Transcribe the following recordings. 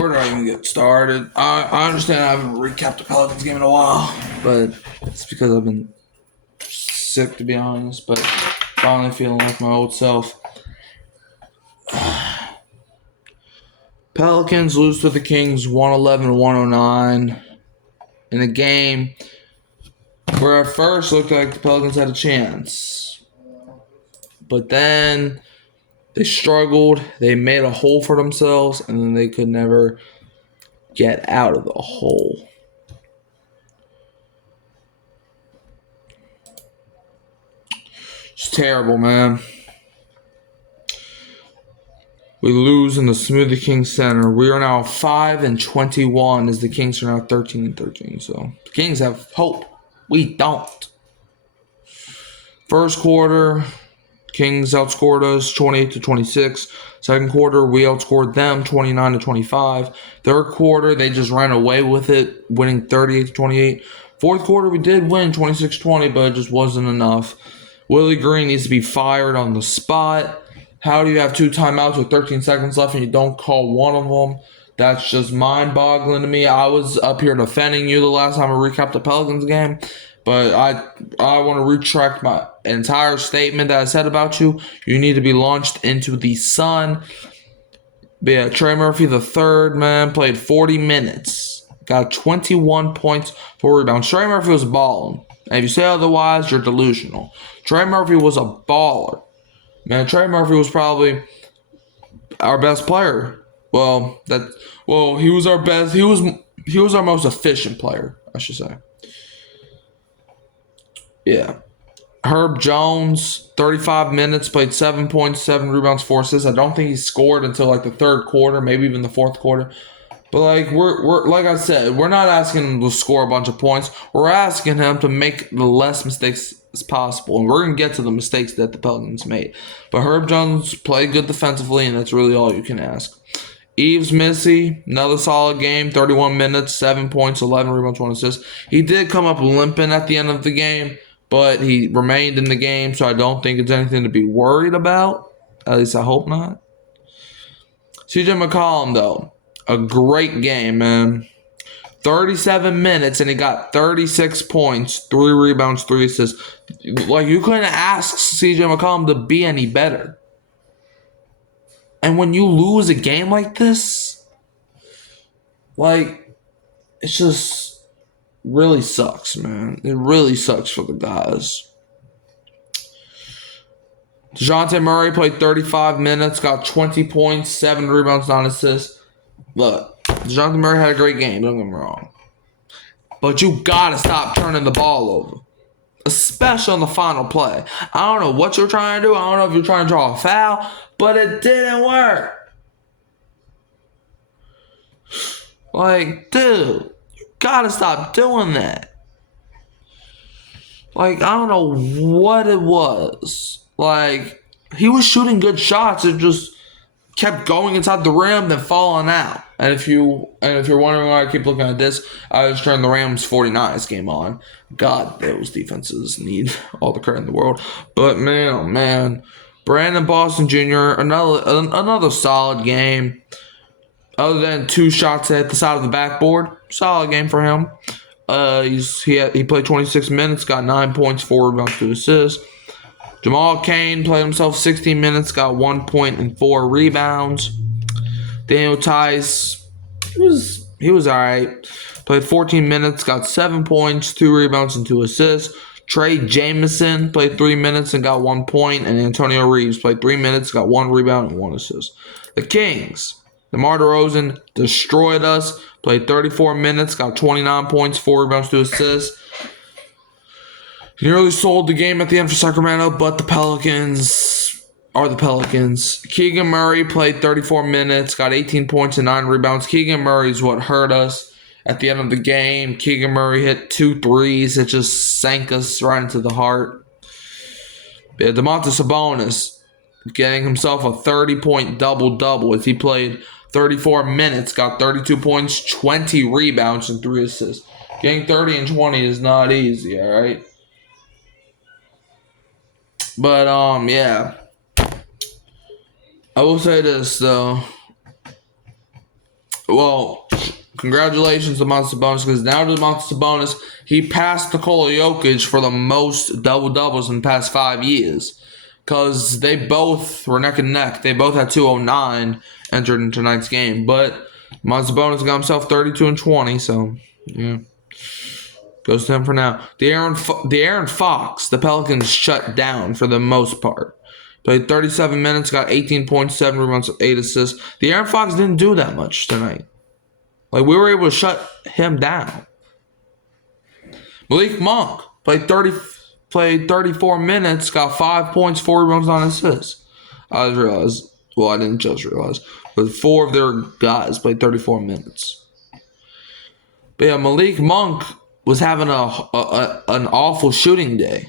Where do I even get started? I understand I haven't recapped the Pelicans game in a while, but it's because I've been sick, to be honest, but finally feeling like my old self. Pelicans lose to the Kings 111-109 in a game where at first looked like the Pelicans had a chance. But then they struggled, they made a hole for themselves, and then they could never get out of the hole. It's terrible, man. We lose in the Smoothie King Center. We are now 5-21 as the Kings are now 13-13. So the Kings have hope. We don't. First quarter, Kings outscored us 28-26. Second quarter, we outscored them 29-25. Third quarter, they just ran away with it, winning 38-28. Fourth quarter, we did win 26-20, but it just wasn't enough. Willie Green needs to be fired on the spot. How do you have 2 timeouts with 13 seconds left and you don't call one of them? That's just mind-boggling to me. I was up here defending you the last time I recapped the Pelicans game, but I want to retract my entire statement that I said about you. You need to be launched into the sun. But yeah, Trey Murphy the third, man, played 40 minutes. Got 21 points, 4 rebounds. Trey Murphy was balling. And if you say otherwise, you're delusional. Trey Murphy was a baller. Man, Trey Murphy was probably our best player. He was our best. He was our most efficient player, I should say. Yeah. Herb Jones, 35 minutes, played 7 points, 7 rebounds, 4 assists. I don't think he scored until like the third quarter, maybe even the fourth quarter. But like we're like I said, we're not asking him to score a bunch of points. We're asking him to make the less mistakes as possible, and we're gonna get to the mistakes that the Pelicans made. But Herb Jones played good defensively, and that's really all you can ask. Yves Missy, another solid game, 31 minutes, 7 points, 11 rebounds, 1 assist. He did come up limping at the end of the game, but he remained in the game, so I don't think it's anything to be worried about. At least I hope not. CJ McCollum, though, a great game, man. 37 minutes, and he got 36 points, 3 rebounds, 3 assists. Like, you couldn't ask CJ McCollum to be any better. And when you lose a game like this, like, it's just really sucks, man. It really sucks for the guys. DeJounte Murray played 35 minutes, got 20 points, 7 rebounds, 9 assists. Look, DeJounte Murray had a great game, don't get me wrong. But you gotta stop turning the ball over. Especially on the final play. I don't know what you're trying to do. I don't know if you're trying to draw a foul, but it didn't work. Like, dude, you gotta stop doing that. Like, I don't know what it was. Like, he was shooting good shots. It just kept going inside the rim, then falling out. And if you're wondering why I keep looking at this, I was turning the Rams 49ers game on. God, those defenses need all the credit in the world. But man, oh man, Brandon Boston Jr. another solid game. Other than 2 shots that hit the side of the backboard, solid game for him. He played 26 minutes, got 9 points, 4 rebounds, 2 assists. Jamal Cain played himself 16 minutes, got 1 point and 4 rebounds. Daniel Tice, he was all right. Played 14 minutes, got 7 points, 2 rebounds, and 2 assists. Trey Jamison played 3 minutes and got 1 point, and Antonio Reeves played 3 minutes, got 1 rebound and 1 assist. The Kings, DeMar DeRozan destroyed us. Played 34 minutes, got 29 points, 4 rebounds, 2 assists. He nearly sold the game at the end for Sacramento, but the Pelicans are the Pelicans. Keegan Murray played 34 minutes, got 18 points and 9 rebounds. Keegan Murray is what hurt us at the end of the game. Keegan Murray hit 2 threes. It just sank us right into the heart. Yeah, Domantas Sabonis getting himself a 30-point double-double as he played 34 minutes, got 32 points, 20 rebounds, and 3 assists. Getting 30 and 20 is not easy, all right? But, yeah. I will say this, though. Well, congratulations to Domantas Sabonis, because now Domantas Sabonis, he passed Nikola Jokic for the most double-doubles in the past 5 years. Because they both were neck and neck. They both had 209 entered into tonight's game. But Domantas Sabonis got himself 32 and 20, so yeah. Goes to him for now. The Aaron Fox, the Pelicans shut down for the most part. Played 37 minutes, got 18 points, 7 rebounds, 8 assists. The Aaron Fox didn't do that much tonight. Like, we were able to shut him down. Malik Monk played 34 minutes, got 5 points, 4 rebounds, 9 assists. I just realized, well, I didn't just realize, but 4 of their guys played 34 minutes. But yeah, Malik Monk was having an awful shooting day.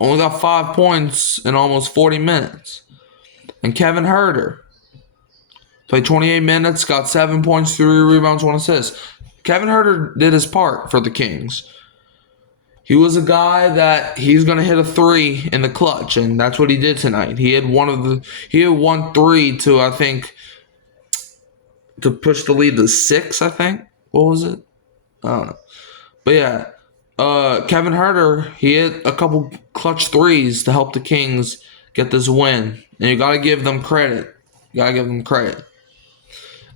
Only got 5 points in almost 40 minutes. And Kevin Huerter played 28 minutes, got 7 points, 3 rebounds, 1 assist. Kevin Huerter did his part for the Kings. He was a guy that he's going to hit a 3 in the clutch, and that's what he did tonight. He had 1 3 to, I think, to push the lead to 6, I think. What was it? I don't know. But yeah, Kevin Huerter, he hit a couple clutch 3s to help the Kings get this win. And you got to give them credit.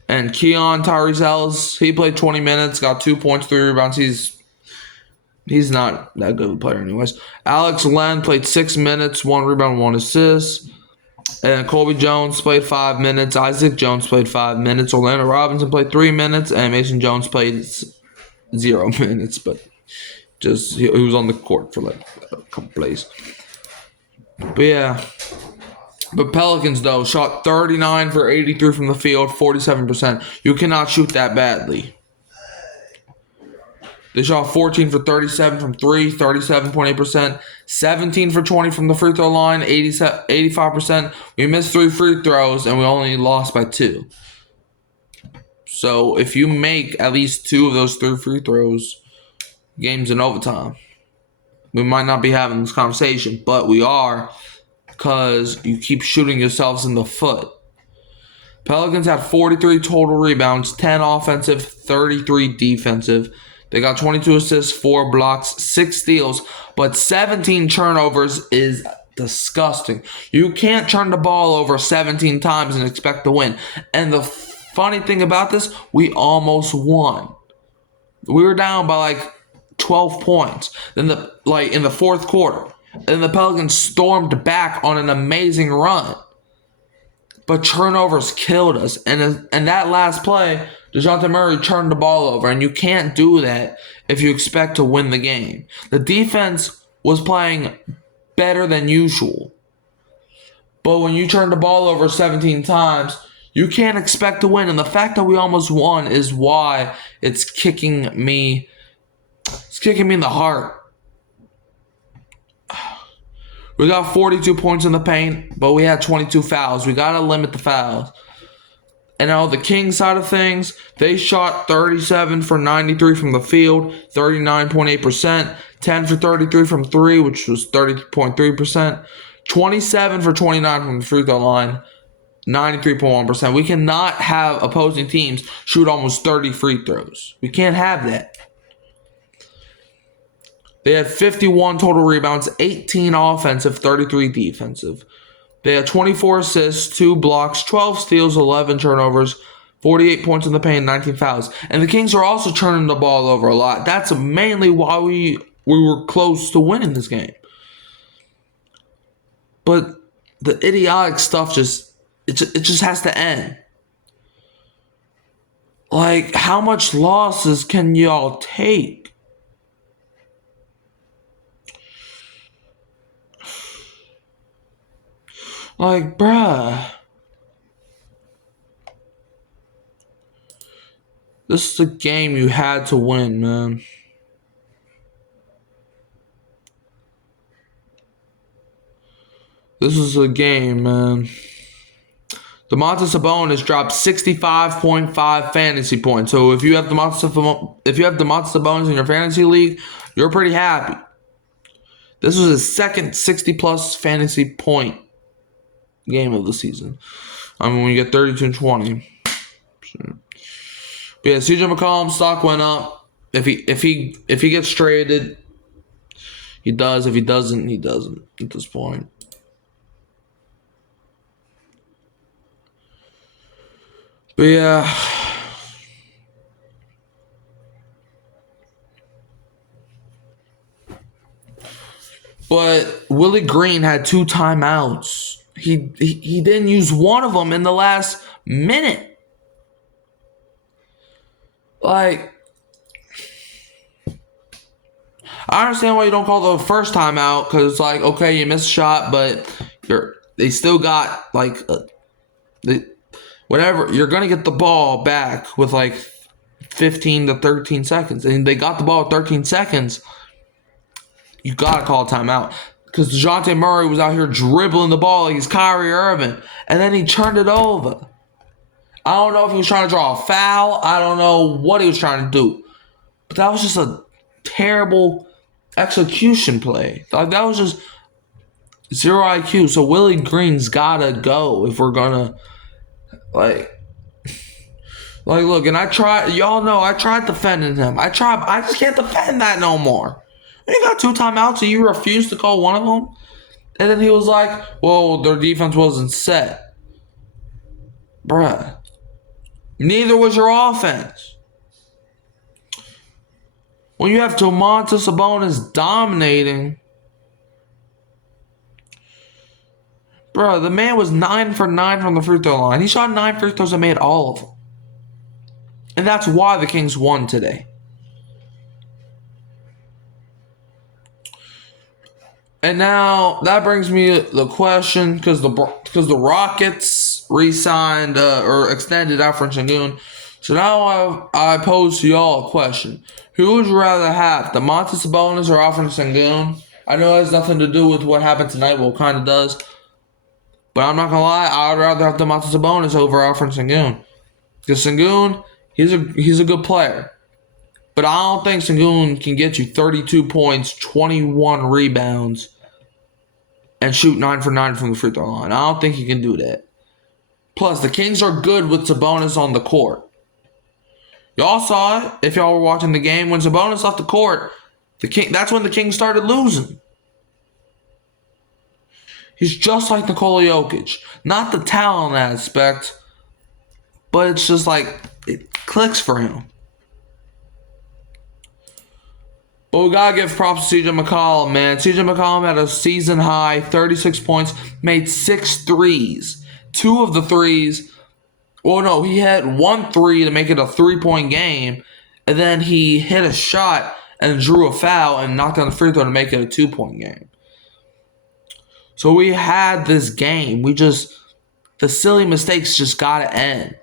And Keon Tyrese Ellis, he played 20 minutes, got 2 points, 3 rebounds. He's not that good of a player anyways. Alex Len played 6 minutes, 1 rebound, 1 assist. And Colby Jones played 5 minutes. Isaac Jones played 5 minutes. Orlando Robinson played 3 minutes. And Mason Jones played 0 minutes. But just he was on the court for like a couple plays. But yeah. But Pelicans, though, shot 39 for 83 from the field, 47%. You cannot shoot that badly. They shot 14 for 37 from 3, 37.8%. 17 for 20 from the free throw line, 85%. We missed 3 free throws, and we only lost by 2. So if you make at least 2 of those 3 free throws, game's in overtime. We might not be having this conversation, but we are, because you keep shooting yourselves in the foot. Pelicans had 43 total rebounds, 10 offensive, 33 defensive. They got 22 assists, 4 blocks, 6 steals, but 17 turnovers is disgusting. You can't turn the ball over 17 times and expect to win. And the funny thing about this, we almost won. We were down by like 12 points. Then in the fourth quarter. And the Pelicans stormed back on an amazing run. But turnovers killed us. And that last play, DeJounte Murray turned the ball over. And you can't do that if you expect to win the game. The defense was playing better than usual. But when you turn the ball over 17 times, you can't expect to win. And the fact that we almost won is why it's kicking me in the heart. We got 42 points in the paint, but we had 22 fouls. We got to limit the fouls. And on the Kings side of things, they shot 37 for 93 from the field, 39.8%, 10 for 33 from 3, which was 30.3%, 27 for 29 from the free throw line, 93.1%. We cannot have opposing teams shoot almost 30 free throws. We can't have that. They had 51 total rebounds, 18 offensive, 33 defensive. They had 24 assists, 2 blocks, 12 steals, 11 turnovers, 48 points in the paint, 19 fouls. And the Kings are also turning the ball over a lot. That's mainly why we were close to winning this game. But the idiotic stuff just has to end. Like, how much losses can y'all take? Like, bruh. This is a game you had to win, man. This is a game, man. Domantas Sabonis dropped 65.5 fantasy points. So if you have Domantas Sabonis in your fantasy league, you're pretty happy. This was his second 60-plus fantasy point game of the season. I mean, when you get 32 and 20, But yeah, CJ McCollum's stock went up. If he gets traded, he does. If he doesn't, he doesn't at this point. But yeah. But Willie Green had 2 timeouts. He didn't use one of them in the last minute. Like, I understand why you don't call the first timeout, because it's like, okay, you missed a shot, but they still got like whatever. You're gonna get the ball back with like 15 to 13 seconds, and they got the ball with 13 seconds. You gotta call a timeout. Because DeJounte Murray was out here dribbling the ball like he's Kyrie Irving. And then he turned it over. I don't know if he was trying to draw a foul. I don't know what he was trying to do. But that was just a terrible execution play. Like, that was just zero IQ. So Willie Green's gotta go if we're gonna like look, and I tried, y'all know I tried defending him. I just can't defend that no more. You got 2 timeouts and you refused to call one of them? And then he was like, well, their defense wasn't set. Bruh. Neither was your offense. When you have Domantas Sabonis dominating, bruh, the man was 9 for 9 from the free throw line. He shot 9 free throws and made all of them. And that's why the Kings won today. And now that brings me the question, because the Rockets re-signed or extended Alfred Sengun. So now I pose to y'all a question: who would you rather have, Domantas Sabonis or Alfred Sengun? I know it has nothing to do with what happened tonight. Well, it kind of does, but I'm not gonna lie. I'd rather have Domantas Sabonis over Alfred Sengun, because Sengun, he's a good player. But I don't think Sengun can get you 32 points, 21 rebounds, and shoot 9 for 9 from the free throw line. I don't think he can do that. Plus, the Kings are good with Sabonis on the court. Y'all saw it if y'all were watching the game. When Sabonis left the court, that's when the Kings started losing. He's just like Nikola Jokic. Not the talent aspect, but it's just like it clicks for him. But we gotta give props to CJ McCollum, man. CJ McCollum had a season high 36 points, made 6 threes. 2 of the threes, well, no, he had 1 3 to make it a 3-point game, and then he hit a shot and drew a foul and knocked down the free throw to make it a 2-point game. So we had this game. The silly mistakes just gotta end.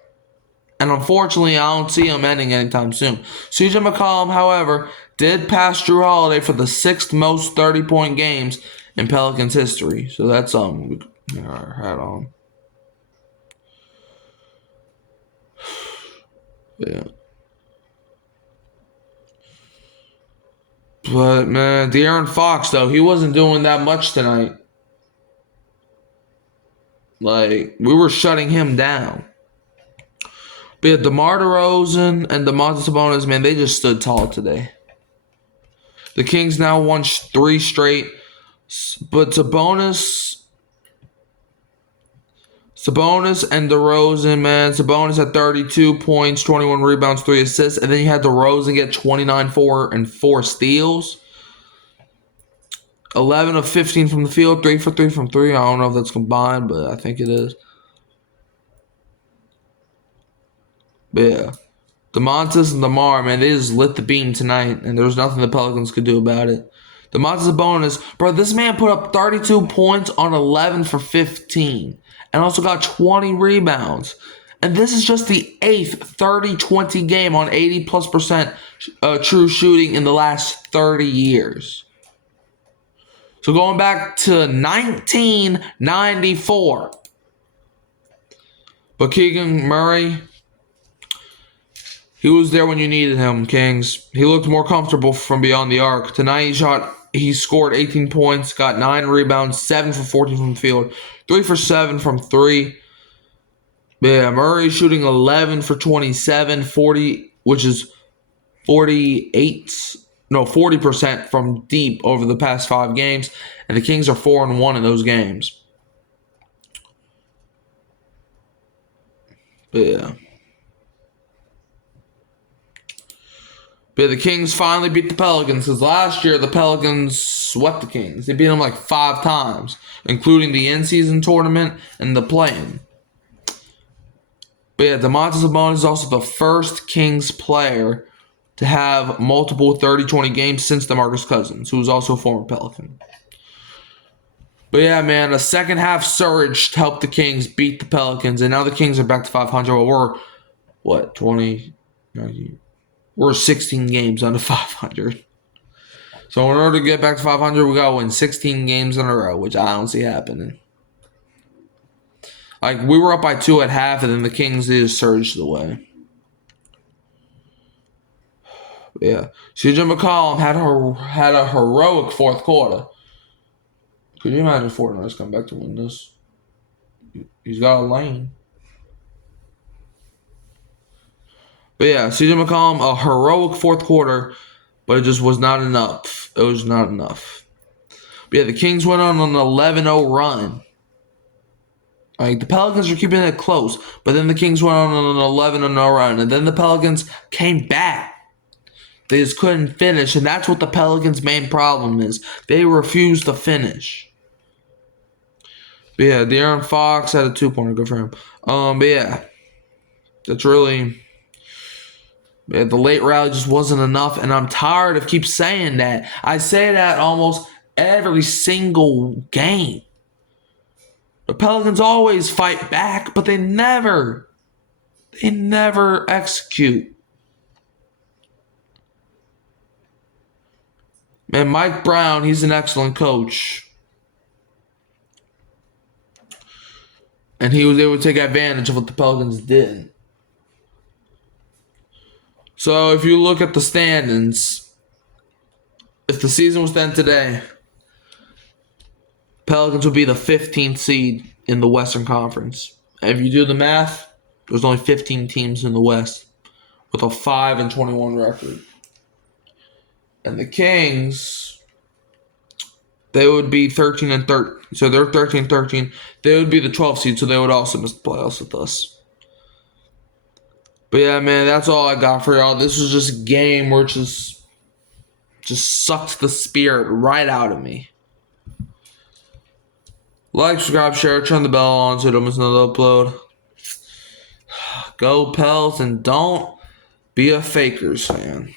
And unfortunately, I don't see him ending anytime soon. CJ McCollum, however, did pass Drew Holiday for the 6th most 30-point games in Pelicans history. So that's we got our hat on. Yeah. But man, De'Aaron Fox, though, he wasn't doing that much tonight. Like, we were shutting him down. But yeah, DeMar DeRozan and Domantas Sabonis, man, they just stood tall today. The Kings now won 3 straight. But Sabonis and DeRozan, man. Sabonis had 32 points, 21 rebounds, 3 assists. And then you had DeRozan get 29, 4, and 4 steals. 11 of 15 from the field, 3 for 3 from 3. I don't know if that's combined, but I think it is. But yeah, Domantas and DeMar, man, they just lit the beam tonight, and there was nothing the Pelicans could do about it. Domantas Sabonis, bro, this man put up 32 points on 11 for 15, and also got 20 rebounds. And this is just the 8th 30-20 game on 80+% true shooting in the last 30 years. So going back to 1994. But Keegan Murray, he was there when you needed him, Kings. He looked more comfortable from beyond the arc. Tonight he scored 18 points, got 9 rebounds, 7 for 14 from the field, 3 for 7 from 3. But yeah, Murray shooting 11 for 27, 40, which is 40% from deep over the past 5 games, and the Kings are 4-1 in those games. But yeah. But the Kings finally beat the Pelicans, because last year the Pelicans swept the Kings. They beat them like 5 times, including the in-season tournament and the play-in. But yeah, Domantas Sabonis is also the first Kings player to have multiple 30-20 games since DeMarcus Cousins, who was also a former Pelican. But yeah, man, a second half surge to help the Kings beat the Pelicans, and now the Kings are back to 500. Well, we're 20, 90, we're 16 games under 500. So in order to get back to 500, we gotta win 16 games in a row, which I don't see happening. Like, we were up by 2 at half, and then the Kings just surged away. Yeah. CJ McCollum had a heroic fourth quarter. Could you imagine Fortnite's come back to win this? He's got a lane. But yeah, CJ McCollum, a heroic fourth quarter, but it just was not enough. It was not enough. But yeah, the Kings went on an 11-0 run. Like, the Pelicans were keeping it close, but then the Kings went on an 11-0 run, and then the Pelicans came back. They just couldn't finish, and that's what the Pelicans' main problem is. They refuse to finish. But yeah, De'Aaron Fox had a 2-pointer. Good for him. But yeah, that's really... Yeah, the late rally just wasn't enough, and I'm tired of keep saying that. I say that almost every single game. The Pelicans always fight back, but they never execute. Man, Mike Brown, he's an excellent coach. And he was able to take advantage of what the Pelicans did. So if you look at the standings, if the season was to end today, Pelicans would be the 15th seed in the Western Conference. And if you do the math, there's only 15 teams in the West with a 5-21 record. And the Kings, they would be 13-13. So they're 13-13. They would be the 12th seed, so they would also miss the playoffs with us. But yeah, man, that's all I got for y'all. This was just a game where it just sucked the spirit right out of me. Like, subscribe, share, turn the bell on so you don't miss another upload. Go Pels, and don't be a Fakers fan.